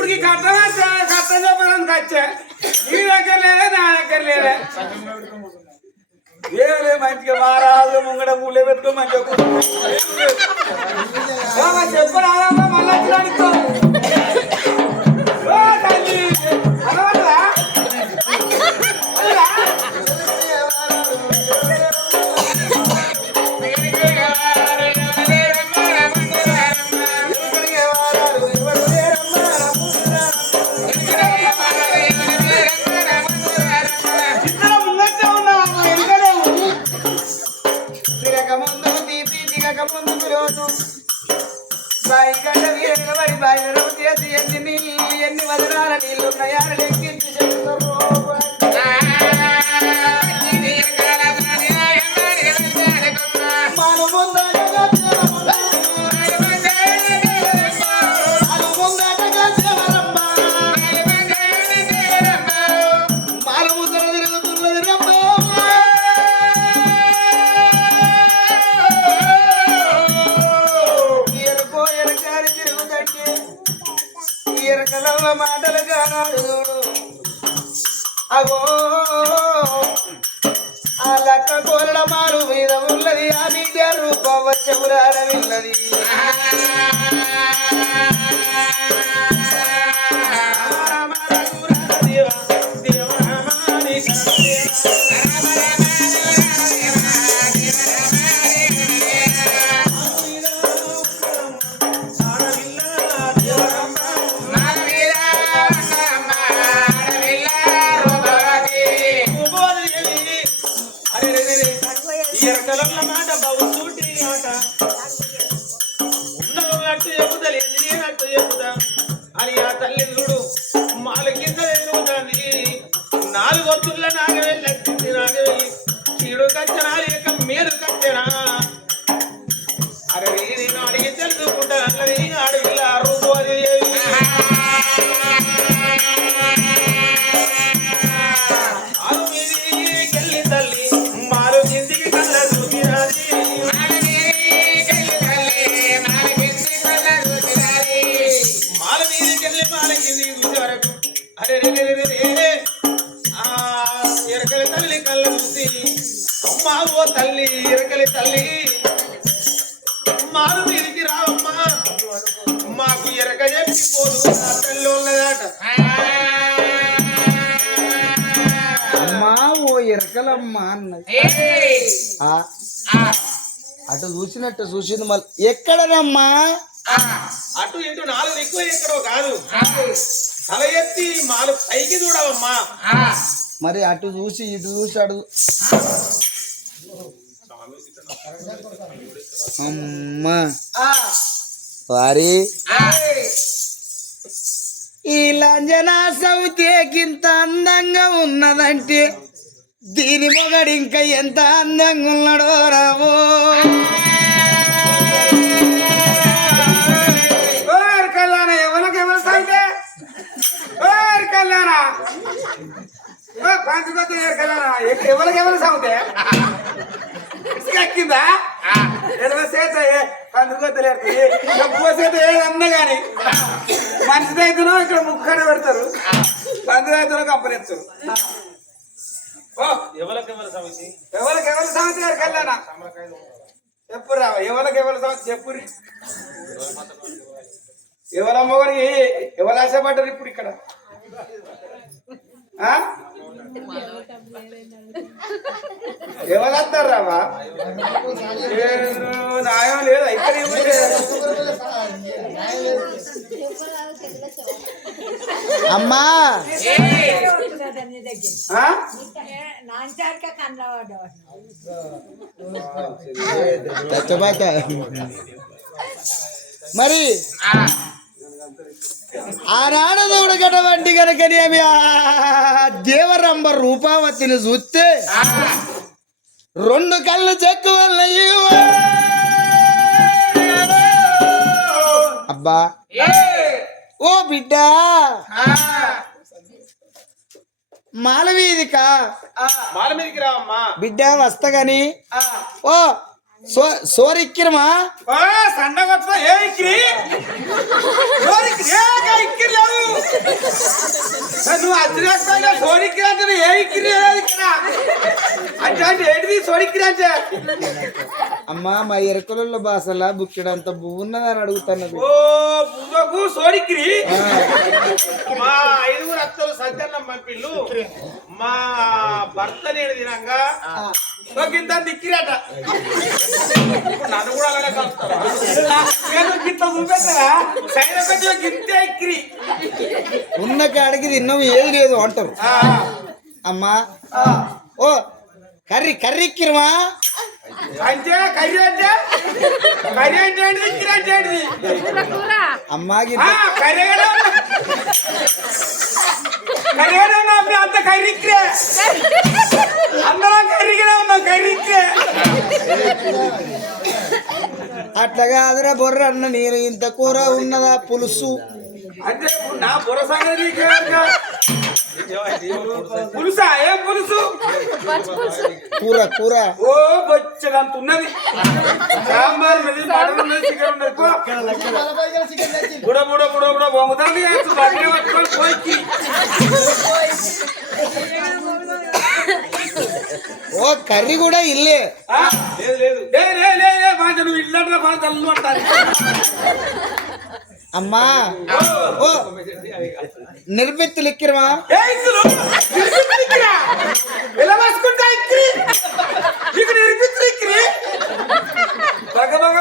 ఇప్పుడు ఈ కట్టం కట్టం చెప్పడానికి వచ్చా. నీ దగ్గర లేదా నా దగ్గర లేదా? ఏలే మంచిగా మారాదు ముంగడ పూలే పెట్టుకో మంచిగా కూర్చో. చెప్పు రాదమ్మా మళ్ళీ అమ్మా ఓ తల్లి ఎరకలి తల్లి. మారు మీదికి రావమ్మా. మాకు ఎరక చెప్పిపోదు నా తల్లి ఉన్నదాట. అమ్మా ఓ ఎరకలమ్మా అన్నది ఆ, అటు చూసినట్టు చూసింది మళ్ళీ. ఎక్కడనమ్మా అటు ఇటు నాలుగు ఎక్కువ ఎక్కడో కాదు. తల ఎత్తి మాలు పైకి చూడవమ్మా. మరి అటు చూసి ఇటు చూసి అడు అమ్మా. వారి. ఈ లంజనా సౌతేకింత అందంగా ఉన్నదంటే దీని మొగడు ఇంకా ఎంత అందంగా ఉన్నాడో రావో. ఆశపడ్డారు ఇప్పుడు ఇక్కడ ఆ? ఎవరు వస్తారు రావా న్యాయం లేదా ఇక్కడ. అమ్మా. మరి ఆనాడు చూడగటువంటి కనుకనేమి దేవరంబ రూపావతిని చూస్తే రెండు కళ్ళు చెక్కు వల్ల అబ్బా. ఓ బిడ్డ. మాలవీదికా బిడ్డ వస్తగాని ఓ సో సోరి ఇక్కిరమా సన్నగొచ్చా ఏ ఇక్కిరి? నువ్వు అచ్చినా సోరి ఇక్కిరి అంటే ఏ ఇక్కిరి అంటే ఏంటిది సోరి ఇక్కిరి అంటే? అమ్మా మా ఎరకలలో బాసలా బుక్కెడంత పువ్వు ఉన్నదని అడుగుతాను ఓ బువ్వకు సోడికిరి. మా ఐదుగురు అత్తలు సజ్జన్నం పంపిల్లు మా భర్త నేను తినంగా. ఇంత దిక్కిరట. నన్ను కూడా అలానే కలుపుతారా గిట్ల చూపెట్టరా పెట్టి ఎక్కిరి ఉన్న కాడికి తిన్నావు ఏది లేదు అంటారు. అమ్మా. ఓ కర్రీ కర్రీ కిరమా అంటే కర్రీ అంటే కర్రీ అంటే ఏంటిది దిక్కిరి అంటే ఏంటిది అమ్మా ఆ, గిట్ల కర్రీగానే ఉన్నా కర్రీగానే ఉన్నా మీ అంత కర్రీక్రే అందరం కర్రీగానే ఉన్నాం కర్రీక్రే అట్లా కాదురా బొర్ర అన్న నేను ఇంత కూర ఉన్నదా పులుసు అంటే ఇప్పుడు నా బుర్ర సంగతి నీకే ఎరుక? పులుసా? ఏం పులుసు? కూర కూర. ఓ బొచ్చడంత ఉన్నది. సాంబార్ ఉన్నది మటన్ ఉన్నది చికెన్ ఉన్నది. పో. బుడ బుడ బుడ బుడ బొంగుతుంది బట్టలు పట్టుకొని పోయి ఓ కర్రీ కూడా ఇల్లే? లేదు లేదు. లే లే లే మాట నువ్వు ఇల్లంటే బాగా తల్లు అంటారు. అమ్మా. ఓ నిర్మిత్తులు ఎక్కిరమా ఏ ఇక్కులు ఎలా వేసుకుంటా ఇక్కిరి? నీకు బగ బగ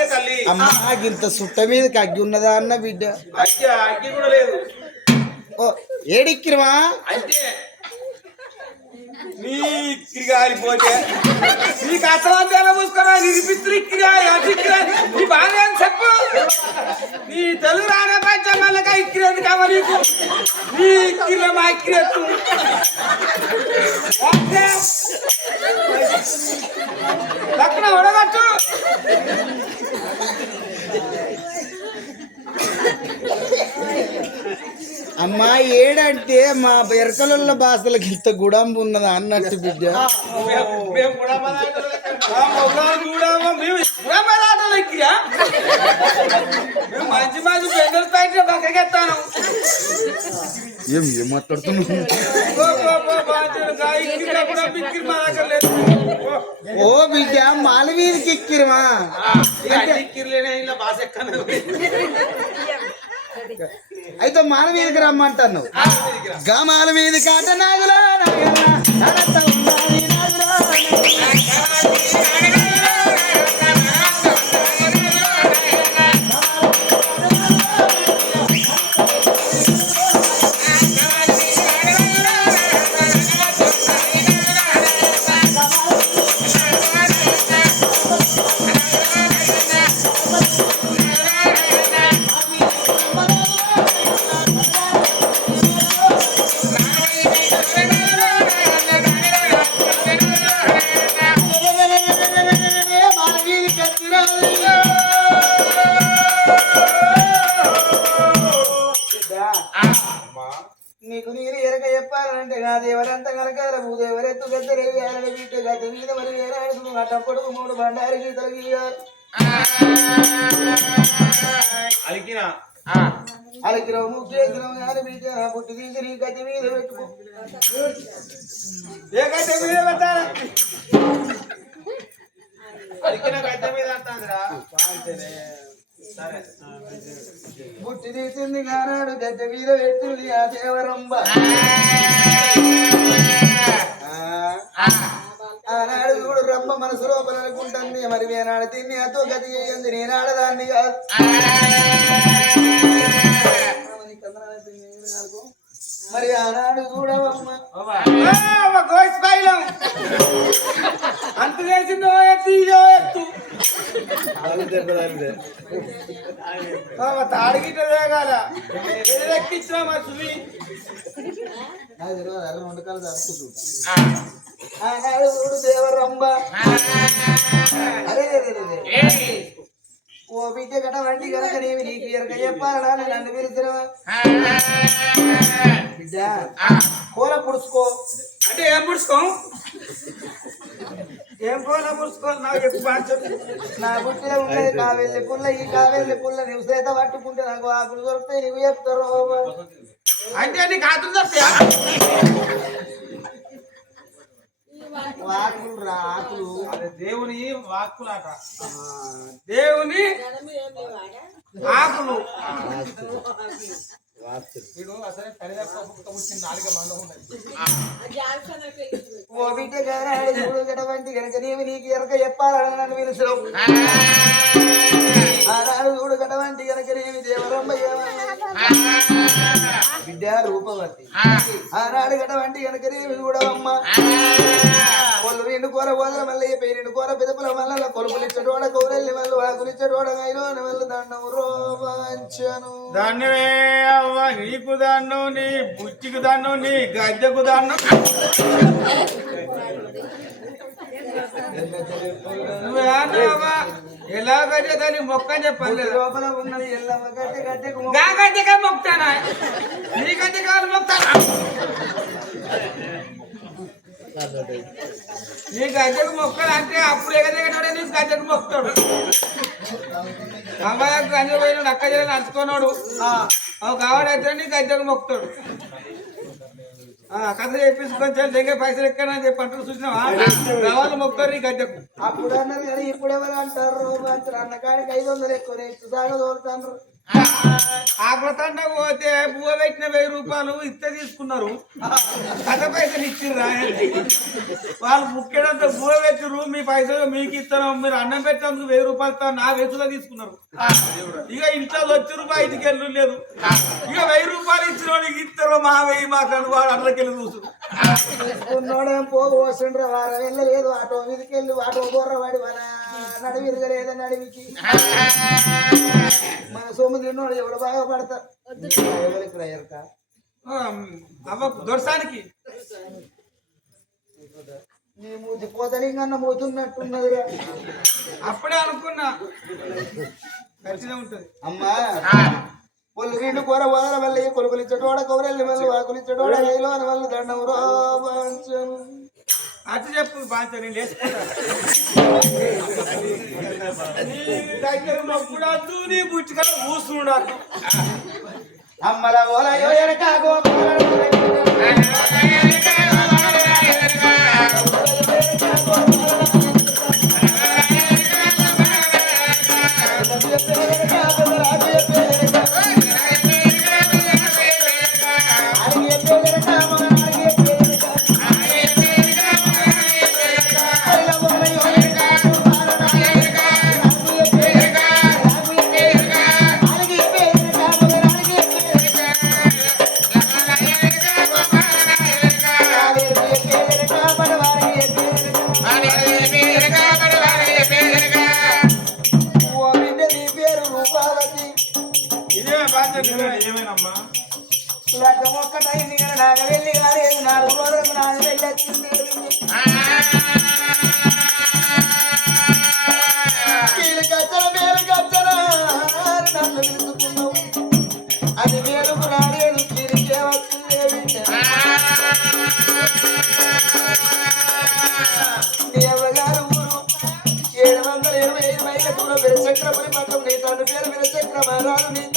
అర్థం కాలే తల్లి. అమ్మా ఇంత సుట్ట మీద అగ్గి ఉన్నదా అన్న బిడ్డ? అగ్గి కూడా లేదు. ఓ ఏడిక్కిరమా అంటే నీ ఇక్కిరి నీకు అసలు ఎలా మూసుకున్నా నిరిపిత్తులు నీ బాగా చెప్పు. నీ తెలుగు రానే పంచమల్లక ఇక్కిరేది కావ నీకు? నీ ఇక్కిర మా ఇక్కిరెత్తు లక్షణ ఉడగట్టు అమ్మా ఏడంటే మా ఎరకలలో బాసలకి ఇంత గుడంబు ఉన్నదా అన్నట్టు బిడ్డ. మంచి మంచి పెద్దల ఏం ఏం మాట్లాడుతున్నావు? ఓ, బిడ్డ మాలవీధికి ఎక్కిరమా? కిర్లేనే ఇలా బాస ఎక్కను అయితే మాలవీధికి రమ్మంటాను. గా మాలవీధి కాట నాగులా నాగన్నా, నడత ఉన్నది నాగులా అట్టప్పుడు మూడు బండారి గీతలు గీయాలి అలికినా అలకిరవు కానీ బిడ్డ నా పుట్టి తీసి నీ గద్దె మీద పెట్టుకో. ఏ మీద పెట్టాలి? అలికిన గడ్డ మీద అంటాందిరా. పుట్టి తీసింది కానాడు గద్దె మీద పెట్టుంది ఆ దేవరంబ ఆ. ఆనాడు చూడు రమ్మ మనసు లోపల అనుకుంటుంది. మరి వేనాడు తిని అతో గతి చేయండి నేనాడదాన్ని కాదు. మరి ఆనాడు చూడవమ్మ. అంత చేసింది ఎత్తు ఇది ఎత్తు. వేగాల ఎక్కించిన మా సుమి. రెండు కాలు జరుపుకుంటా ఆనాడు చూడు దేవరంబ అరే. ఓ బిడ్డ గట వండి కనుక నీవి నీకు ఎరక చెప్పాలనా? నన్ను పిలిచినవా? బిడ్డ కూర పుడుచుకో. అంటే ఏం పుడుచుకోం? ఏం పోలా పురుచుకోవాలి నాకు ఎక్కువ బాగా చెప్పు. నా బుట్టిలో ఉన్నది కావేళ్ళి పుల్ల ఈ కావేళ్ళి పుల్ల నువ్వు చేత పట్టుకుంటే నాకు ఆకులు దొరుకుతాయి నువ్వు చెప్తారు అంటే నీకు ఆకులు రా ఆకులు. అది దేవుని వాక్కులాట. ఆ, దేవుని ఆకులు. ఓ బిడ్డ చూడు గడవంటి గనక నీవు నీకు ఎరక చెప్పాలని నన్ను పిలుచు ఆనాడు చూడు గడవంటి గనక నీవి దేవరమ్మ? బిడ్డ రూపవతి. ఆనాడు గడవంటి గనక నీవి చూడవమ్మ. కొలు రెండు కూర పోదల మళ్ళీ పేరెండు కూర పెదపుల మల్ల కొలుపులు ఇచ్చటోడ కౌరెల్లి మళ్ళీ వాకులు ఇచ్చటోడ ఐలోన మళ్ళీ దండం రోమాంచను దాన్నవే అవ్వ నీకు దాన్ను నీ బుచ్చికి దాన్ను నీ గద్దెకు దాన్ను. నువ్వే ఎలా గడ్డ దాన్ని మొక్క చెప్పాలి లోపల ఉన్నది గా గడ్డగా మొక్తానా నీ గడ్డ కాదు మొక్తానా నీ గడ్డకు మొక్కలు అంటే అప్పుడు ఎగదగటాడే నీ గడ్డకు మొక్తాడు అమ్మాయి గంజ పోయినాడు అక్క జర నడుచుకున్నాడు అవి కావాడైతే నీకు గడ్డకు మొక్కుతాడు. కథ చెప్పేసి చాలా దగ్గర పైసలు ఎక్కడ అని చెప్పి అంటారు చూసినావా? కావాలి మొక్తారు నీకు అద్దెకు అప్పుడు అన్నది ఇప్పుడు ఎవరు అంటారు అన్నకాడికి ఐదు వందలు ఎక్కువ ఇచ్చు సాగ తోలుతాండ్రు ఆకుల పోతే పువ్వ పెట్టిన వెయ్యి రూపాయలు ఇస్తే తీసుకున్నారు. కథ పైసలు ఇచ్చిర్రా? వాళ్ళు ముఖ్యడంతో పువ్వ పెట్టిరు మీ పైసలు మీకు ఇస్తాను మీరు అన్నం పెట్టేందుకు వెయ్యి రూపాయలు ఇస్తాను నా వెసుగా తీసుకున్నారు. ఇక ఇంట్లో వచ్చి రూపాయి ఇంటికి వెళ్ళు లేదు. ఇక వెయ్యి రూపాయలు ఇచ్చిన వాడికి ఇస్తారు మా వెయ్యి మాకు వాడు అట్లకి వెళ్ళి చూసు ఉన్నోడేం పోగు వస్తుండ్రా వారం వెళ్ళలేదు ఆటో మీదకి వెళ్ళి ఆటో బొర్ర వాడి. మన నడివికి? మన ఎవడు బాగా పడతా ఎవరికి రాయరక అవ్వ దొరసానికి. నీ మూతి పోతలింగన్న మూతున్నట్టున్నదిరా. అప్పుడే అనుకున్నా. ఉంటుంది. అమ్మా పొల్లు రెండు కూర వదల వల్ల కొలుకులు ఇచ్చటోడ మళ్ళీ వాకులు ఇచ్చటోడ రైలు అని వాళ్ళు దండం రోమాంచను అటు చెప్పు బాగా నేను లేచుకుంటా నీ దగ్గర మొక్కుడద్దు నీ బుచ్చికల ఊసుండద్దు అమ్మల ఓలయో ఎనక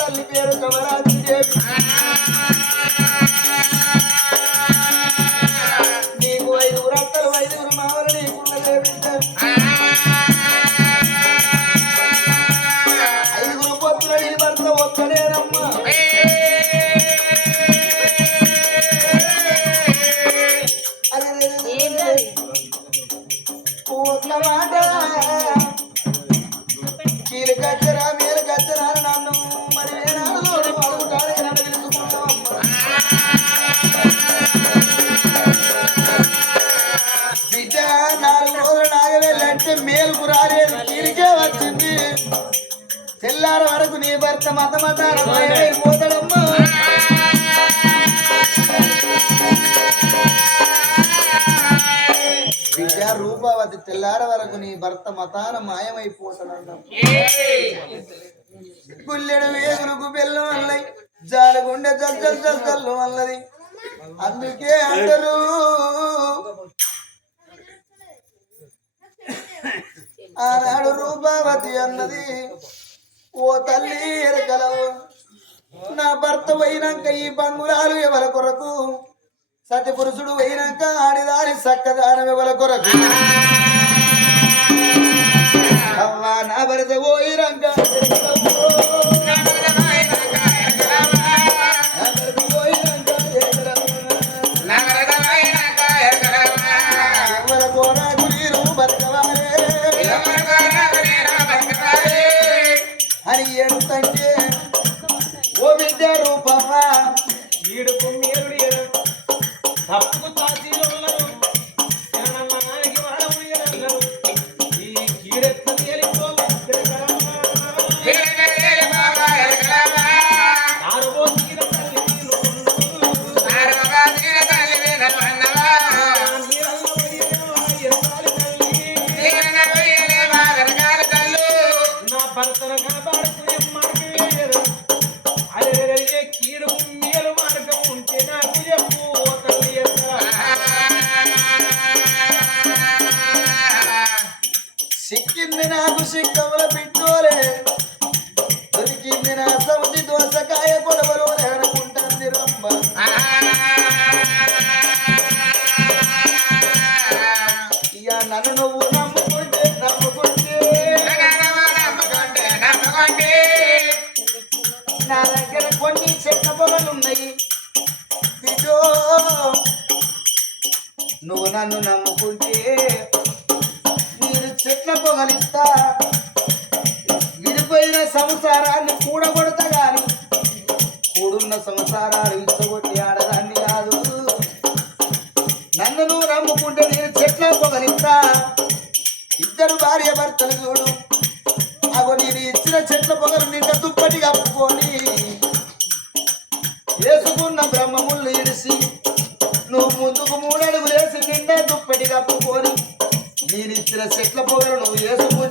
తల్లి పేరు కమరాజు నాగవేళ్ళంటే మేలుకు రాలేదు తీరికే వచ్చింది. తెల్లార వరకు నీ భర్త మత మతాలు పోతాడమ్మా. బిడ్డ రూపావతి తెల్లార వరకు నీ భర్త మతాన మాయమైపోతాడంట గుల్లెడు వేగులకు బెల్లం అల్లై జాలగుండె జల్ జల్ జల్లు అల్లది. అందుకే అంటారు ఆనాడు రూపావతి అన్నది. ఓ తల్లి ఎరగలవు నా భర్త పోయినాక ఈ బంగురాలు ఎవరి కొరకు? సతి పురుషుడు పోయినాక ఆడిదారి సక్కదానం ఎవరి కొరకు? అవ్వా నా భర్త పోయినాక నాకు సిక్కముల పిట్టోలే కప్పుకొని నేను ఇచ్చిన చెట్ల పొగలను నువ్వు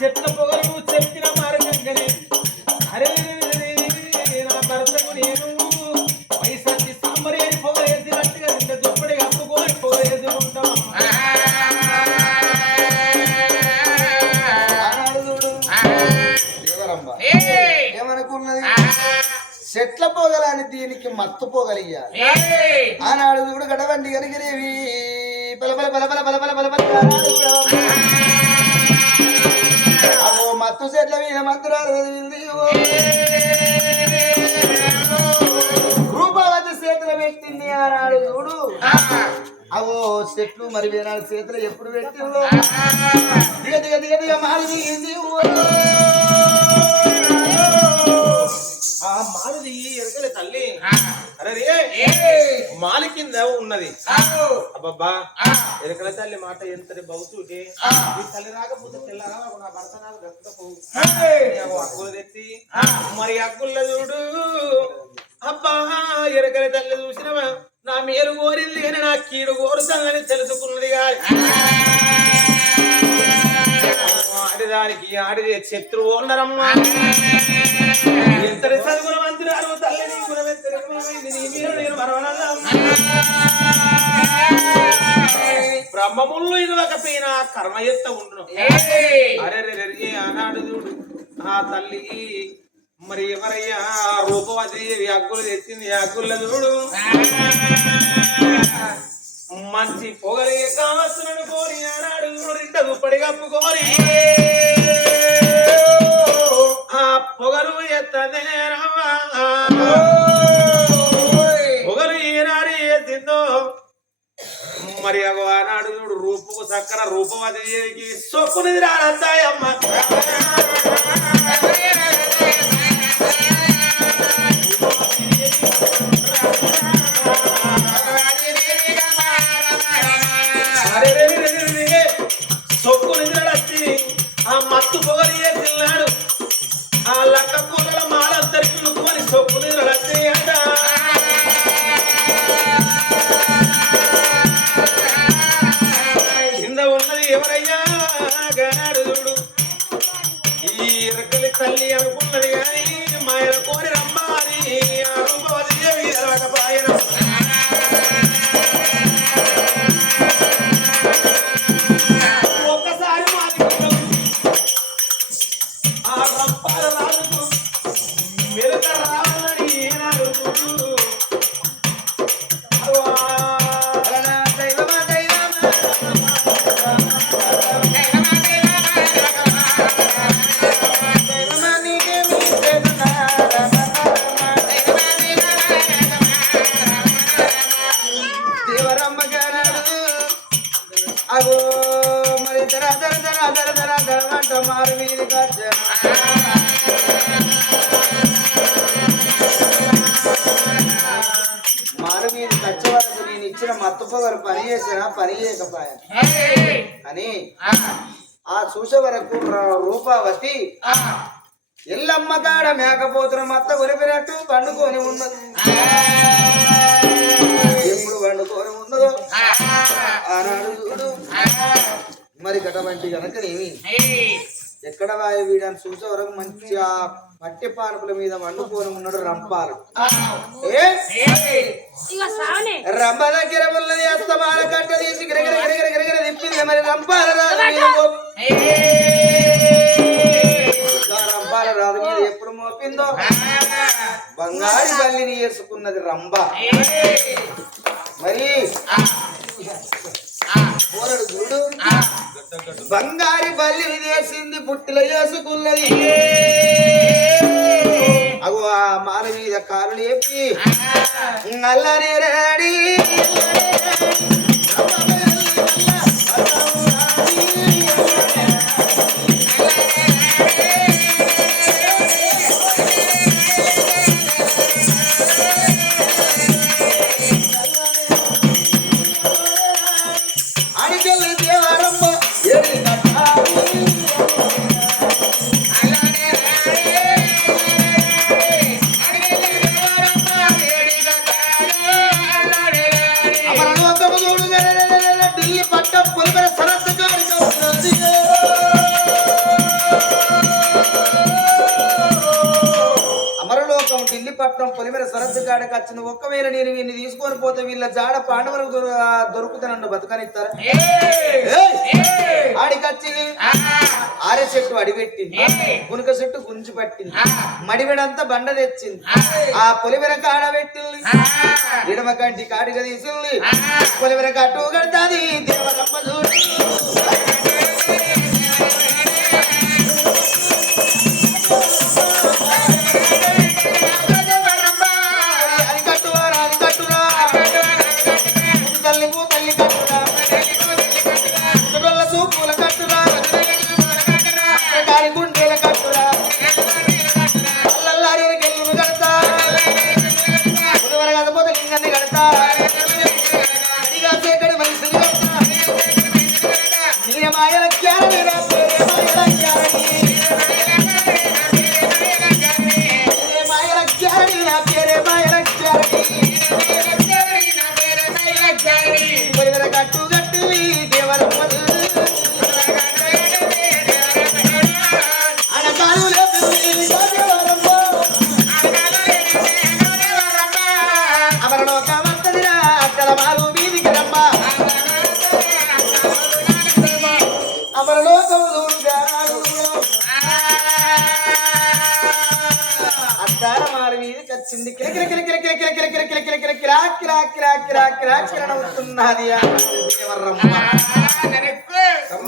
చెట్ల పొగలు చెప్పిన మార్గంగానే అరే నా భర్తకు నేను పైసకి సాంబరి పొగలేసినట్టుగా ఇంత దుప్పటి కప్పుకొని పొగలేసి దేవరమ్మ ఏమనుకున్నది చెట్ల పొగలని దీనికి మత్తు పొగలియాలి ఆనాడు చూడు గడవండి కనిగిరేవి పలపల పలపల పలపల పలపల ఆనాడు. మత్తురాలు చదివింది. రూపవతి చేతులు పెట్టింది ఆనాడు చూడు. అవో చెట్లు మరి వేనాడు చేతులు ఎప్పుడు పెట్టిందో మాలి కింద ఉన్నది. అబ్బబ్బా ఎరకల తల్లి మాట ఎంతటి బౌతుంటే ఈ తల్లి రాకపోతే తెల్లారా నా భర్త నాకు దక్కకపోవు అక్కులు తెచ్చి మరి అక్కుల చూడు. అబ్బా ఎరకల తల్లి చూసినవా? నా మేలు కోరింది కానీ నా కీడు కోరుతానని తెలుసుకున్నది కాదు. ఆడిదానికి ఆడిదే శత్రువు ఉన్నారమ్మా ఎంతటి చదువుల మంత్రాలు తల్లి నీ గుణమెత్తడి కర్మ ఎత్త ఉండును. అరే రే ఆనాడు చూడు. ఆ తల్లి మరి ఎవరయ్యా? రూపవతి అగ్గులు తెచ్చింది అగ్గుల చూడు. మంచి పొగలి కావచ్చునని కోరి ఆనాడు చూడు ఇంత దుప్పటి కప్పుకోరి ఆ పొగలు ఎత్తదే మరి అగో ఆనాడు చూడు రూపుకు చక్కర చక్కన రూపవతి దేవికి సొక్కునిది రానత్తాయమ్మ ఈ తల్లి అనుకున్నది కానీ మాయల కోరి పొగరు పని చేసినా పని చేయకపోయా. అని ఆ. చూసే వరకు రూపావతి ఎల్లమ్మ కాడ మేకపోతున్న మత్త కొరిపినట్టు పండుకొని ఉన్నది. ఎప్పుడు పండుకొని ఉన్నదో ఆనాడు చూడు. మరి గటవంటి కనుకనేమి ఎక్కడ వాయి వీడని చూసే వరకు మంచిగా మట్టి పానుపుల మీద వండుకొని ఉన్నాడు రంపాలు. రంప దగ్గర ఉన్నది అస్తమాన కట్ట తీసి గిరగిర గిరగిర గిరగిర తిప్పింది. మరి రంపాల రాదు రంపాల రాదు మీద ఎప్పుడు మోపిందో? బంగారు బల్లిని వేసుకున్నది రంభ మరి పోరడు చూడు. బంగారి బల్లిని వేసింది పుట్టిలో వేసుకున్నది. అగో ఆ మాల మీద కాలు లేపి నల్లనే రాడి పొలిమెర సరస్సు కాడకి వచ్చిన ఒక్కవేళ నేను వీళ్ళని తీసుకొని పోతే వీళ్ళ జాడ పాండవులకు దొరు దొరుకుతానండి బతకనిస్తారా? ఆడికచ్చి ఆరే చెట్టు అడిపెట్టింది. గునుక చెట్టు గుంజి పట్టింది. మడివెడంతా బండ తెచ్చింది. ఆ! పొలివెర కాడ పెట్టింది. ఎడమ కంటి కాడిగా తీసింది. పొలివెర కట్టు కడతాది దేవరమ్మ చూడు. I Ayala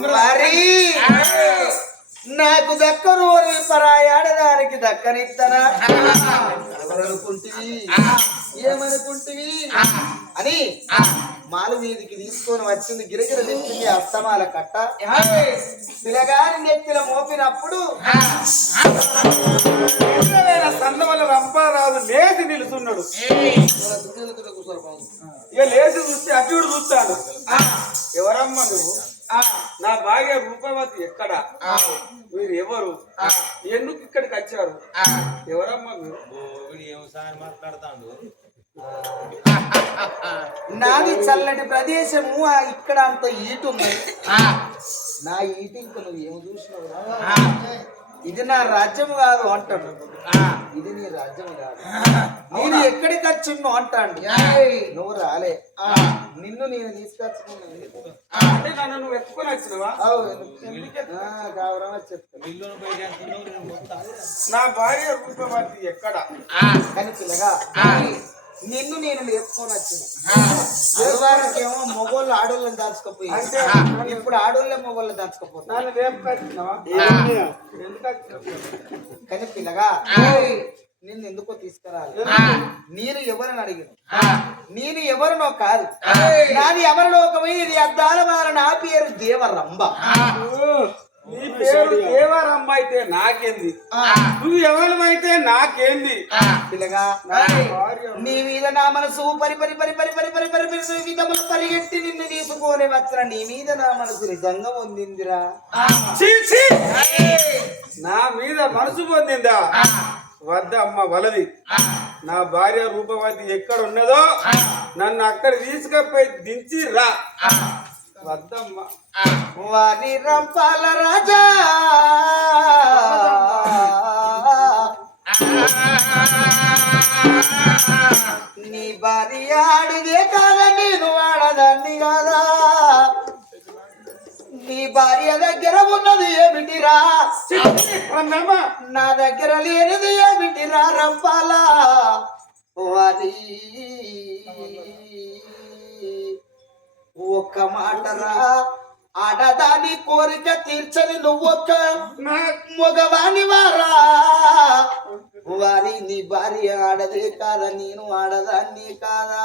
మరి నాకు దక్కను పరాయాడదానికి దక్కనిత్తనా? ఎవరనుకుంటివి? ఏమనుకుంటివి? అని మాలు మీదికి తీసుకొని వచ్చింది గిరగిర తెచ్చింది అస్తమాల కట్ట. పిల్లగారి నెత్తిన మోపినప్పుడు సందవల్ల రంపారాజు లేచి నిలుచున్నాడు. ఇక లేచి చూస్తే అటుడు చూస్తాడు. ఎవరమ్మా నువ్వు? నా భార్య రూపవతి ఎక్కడ? మీరు ఎవరు? ఎందుకు ఇక్కడికి వచ్చారు? ఎవరమ్మా మీరు? వీడు ఏమో సార్ మాట్లాడుతాడు. నాది చల్లటి ప్రదేశము ఆ ఇక్కడ అంత ఈటు ఉంది. నా ఈటు ఇంక నువ్వు ఏమి చూసినావురా ఇది నా రాజ్యం కాదు అంటాడు. ఇది నీ రాజ్యం కాదు. నేను ఎక్కడికి వచ్చిన్నావు అంటాడు. నువ్వు రాలే. నిన్ను నేను తీసుకొచ్చుకున్నాను అంటే నన్ను నువ్వు ఎత్తుకొని వచ్చినవా? కావరా చెప్తాను. నా భార్య ఎక్కడ? కానీ పిల్లగా నిన్ను నేను లేపుకొని వచ్చిన. దేవాలకేమో మొగోళ్ళు ఆడోళ్ళని దాచుకపోయి ఇప్పుడు ఆడోళ్ళే మొగోళ్ళు దాచుకపోతా నన్ను రేపు వచ్చినవా ఎందుకు వచ్చినావు? కానీ పిల్లగా నిన్ను ఎందుకో తీసుకురాలి? నేను ఎవరిని అడిగిన? నేను ఎవరినో కాదు. నాది ఎవరిలోకమే ఇది అద్దాల వార నా పేరు దేవరంబ నీ పేరు దేవరమ్మ అయితే నాకేంది నువ్వు ఎవరిమైతే నాకేంది? పిల్లగా నీ మీద నా మనసు పరి పరి పరి పరి పరి పరి పరి పరి విధములు పరిగెట్టి నిన్ను తీసుకొని వచ్చిన నీ మీద నా మనసు నిజంగా చీ! నా మీద మనసు పొందిందా? వద్ద అమ్మ వలది. నా భార్య రూపవతి ఎక్కడ ఉన్నదో నన్ను అక్కడ తీసుకపోయి దించి రా. వారి రంపాల రాజా. నీ భార్య ఆడిదే కాదా నేను ఆడదాన్ని కాదా? నీ భార్య దగ్గర ఉన్నది ఏమిటిరా? నా దగ్గర లేనిది ఏమిటిరా రంపాల? వారి ఒక్క మాటరా? ఆడదాని కోరిక తీర్చని నువ్వొక్క నా మగవాణి వారా? వారి నీ భార్య ఆడదే కాదా నేను ఆడదాన్ని కాదా?